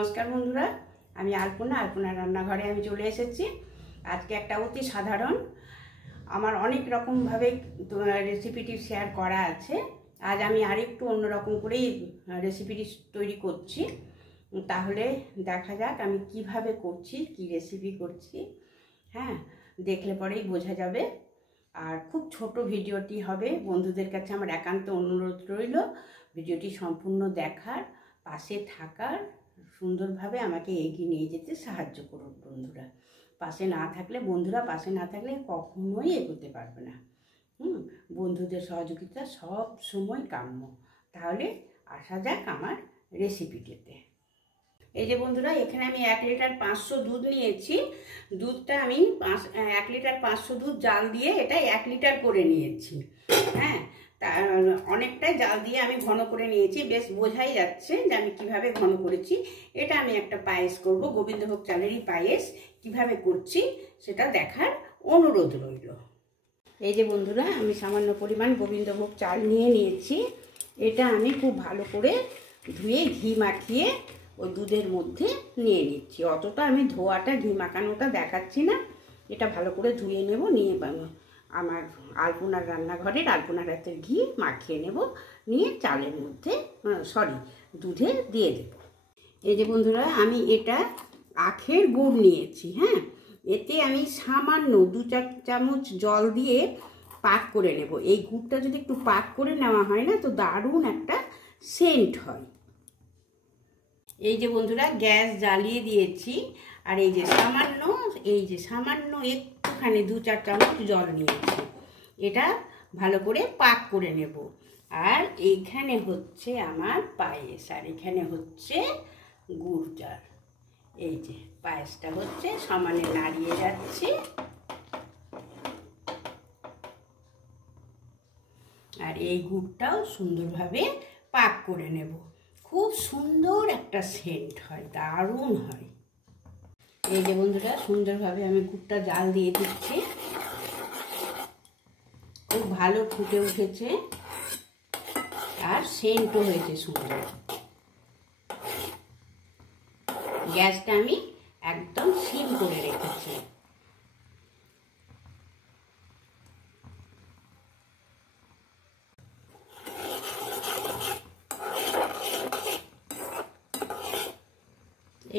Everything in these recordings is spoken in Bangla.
নমস্কার বন্ধুরা, আমি আলপনা রান্নাঘরে আমি চলে এসেছি। আজকে একটা অতি সাধারণ আমার অনেক রকমভাবে রেসিপিটি শেয়ার করা আছে। আজ আমি আরেকটু অন্যরকম করেই রেসিপিটি তৈরি করছি। তাহলে দেখা যাক আমি কিভাবে করছি, কি রেসিপি করছি। হ্যাঁ, দেখলে পরেই বোঝা যাবে। আর খুব ছোট ভিডিওটি হবে। বন্ধুদের কাছে আমার একান্ত অনুরোধ রইল ভিডিওটি সম্পূর্ণ দেখার, পাশে থাকার, সুন্দরভাবে আমাকে এগিয়ে নিয়ে যেতে সাহায্য করুন। বন্ধুরা পাশে না থাকলে কখনোই এগোতে পারবে না। বন্ধুদের সহযোগিতা সব সময় কাম্য। তাহলে আসা যাক আমার রেসিপিটিতে। এই যে বন্ধুরা, এখানে আমি 1 লিটার 500 দুধ নিয়েছি। দুধটা আমি 1 লিটার 500 দুধ জাল দিয়ে এটা 1 লিটার করে নিয়েছি। হ্যাঁ, অনেকটাই জাল দিয়ে আমি ঘন করে নিয়েছি। বেশ বোঝাই যাচ্ছে যে আমি কিভাবে ঘন করেছি। এটা আমি একটা পায়েস করব, গোবিন্দভোগ চালেরই পায়েস। কিভাবে করছি সেটা দেখার অনুরোধ রইল। এই যে বন্ধুরা, আমি সামান্য পরিমাণ গোবিন্দভোগ চাল নিয়ে নিয়েছি। এটা আমি খুব ভালো করে ধুয়ে ঘি মাখিয়ে ওই দুধের মধ্যে নিয়ে নিচ্ছি। অতটা আমি ধোয়াটা, ঘি মাখানোটা দেখাচ্ছি না। এটা ভালো করে ধুয়ে নেব, নিয়ে আমার আলপনার রান্নাঘরের আলপনার হাতের ঘি মাখিয়ে নেব, নিয়ে চালের মধ্যে দুধে দিয়ে দেব। এই যে বন্ধুরা, আমি এটা আখের গুড় নিয়েছি। হ্যাঁ, এতে আমি সামান্য 2-4 চামচ জল দিয়ে পাক করে নেব। এই গুড়টা যদি একটু পাক করে নেওয়া হয় না, তো দারুণ একটা সেন্ট হয়। এই যে বন্ধুরা, গ্যাস জ্বালিয়ে দিয়েছি। আর এই যে সামান্য একটুখানি 2-4 চামচ জল নিয়েছি। এটা ভালো করে পাক করে নেব। আর এইখানে হচ্ছে আমার পায়েস, আর এখানে হচ্ছে গুড় জার। এই যে পায়েসটা হচ্ছে, সমানে নাড়িয়ে যাচ্ছে। আর এই গুড়টাও সুন্দরভাবে পাক করে নেব। খুব সুন্দর একটা সেন্ট হয়, দারুণ হয়। এই যে বন্ধুরা, সুন্দরভাবে আমি গুড়টা জাল দিয়ে দিচ্ছি। খুব ভালো ফুটে উঠেছে আর সেন্টও হয়েছে সুন্দর। গ্যাসটা আমি একদম সিম করে রেখেছি।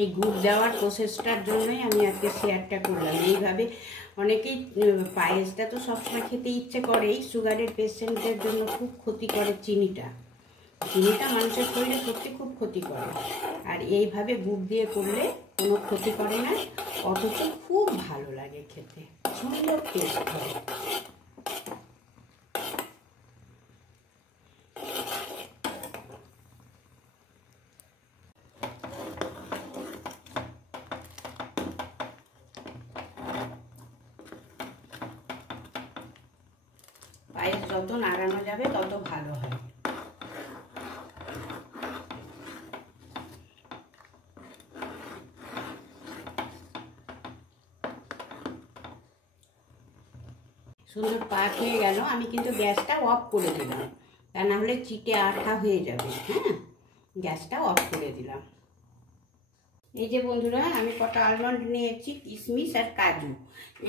এই গুড় দেওয়ার প্রসেসটার জন্যই আমি আজকে শেয়ারটা করলাম। এইভাবে অনেকেই পায়েসটা তো সবসময় খেতে ইচ্ছে করেই। সুগারের পেশেন্টদের জন্য খুব ক্ষতি করে চিনিটা মানুষের শরীরে সত্যি খুব ক্ষতি করে। আর এইভাবে গুড় দিয়ে করলে কোনো ক্ষতি করে না, অথচ খুব ভালো লাগে খেতে, সুন্দর টেস্ট হয়। পায়েস যত নাড়ানো যাবে তত ভালো হয়। সুন্দর পাক হয়ে গেল। আমি কিন্তু গ্যাসটা অফ করে দিলাম, তা না হলে চিটে আঠা হয়ে যাবে। হ্যাঁ, গ্যাসটা অফ করে দিলাম। এই যে বন্ধুরা, আমি কটা আলমন্ড নিয়েছি, কিশমিশ আর কাজু।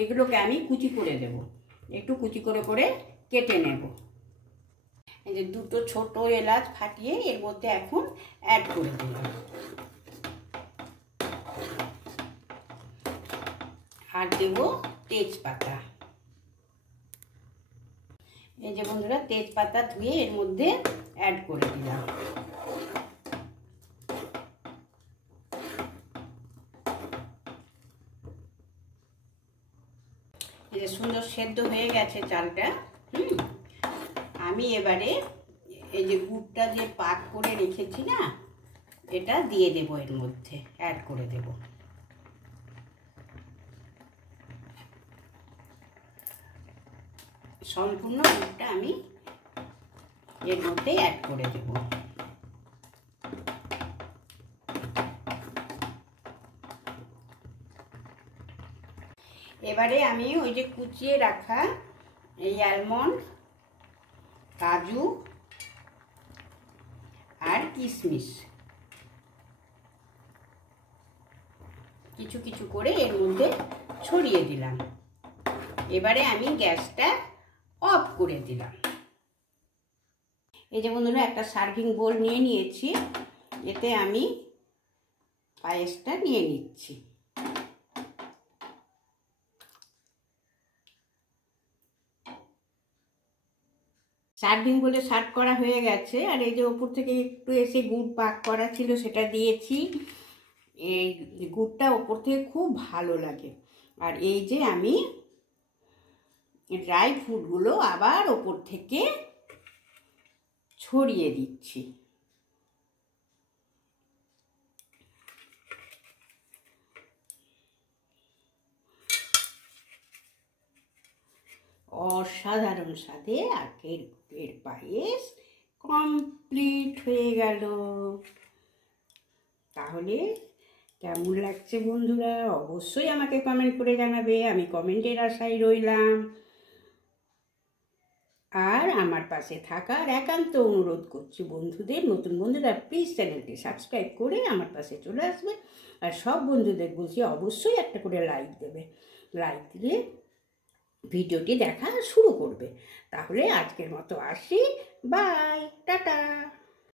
এগুলোকে আমি কুচি করে দেব, একটু কুচি করে করে কেটে নেব। এই যে 2টো ছোট এলাচ ফাটিয়ে এর মধ্যে এখন অ্যাড করে দিলাম। আর দেব তেজপাতা। এই যে বন্ধুরা, তেজপাতা ধুয়ে এর মধ্যে অ্যাড করে দিলাম। এই যে সুন্দর সেদ্ধ হয়ে গেছে চালটা। আমি এবারে এই যে গুড়টা যে পাক করে রেখেছি না, এটা দিয়ে দেব, এর মধ্যে অ্যাড করে দেব। সম্পূর্ণ গুড়টা আমি এর মধ্যে অ্যাড করে দেব। এবারে আমি ওই যে কুচিয়ে রাখা এই আলমন্ড, কাজু আর কিশমিশ কিছু কিছু করে এর মধ্যে ছড়িয়ে দিলাম। এবারে আমি গ্যাসটা অফ করে দিলাম। এই যে বন্ধুরা, একটা সার্ভিং বোল নিয়ে নিয়েছি, এতে আমি পায়েসটা নিয়ে নিচ্ছি। সার্ভিং বলে সার্ভ করা হয়ে গেছে। আর এই যে ওপর থেকে একটু এসে গুড় পাক করা ছিল সেটা দিয়েছি। এই গুড়টা ওপর থেকে খুব ভালো লাগে। আর এই যে আমি ড্রাই ফ্রুটগুলো আবার ওপর থেকে ছড়িয়ে দিচ্ছি। অসাধারণ স্বাদে আখের গুড়ের পায়েস কমপ্লিট হয়ে গেল। তাহলে কেমন লাগছে বন্ধুরা, অবশ্যই আমাকে কমেন্ট করে জানাবে। আমি কমেন্টের আশায় রইলাম। আর আমার পাশে থাকার একান্ত অনুরোধ করছি বন্ধুদের, নতুন বন্ধুরা প্লিজ চ্যানেলটি সাবস্ক্রাইব করে আমার পাশে চলে আসবে। আর সব বন্ধুদের বলছি অবশ্যই একটা করে লাইক দেবে। লাইক দিলে ভিডিওটি দেখা শুরু করবে। তাহলে আজকের মতো আসি, বাই, টাটা।